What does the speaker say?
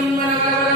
ನಮ್ಮ ನಗರ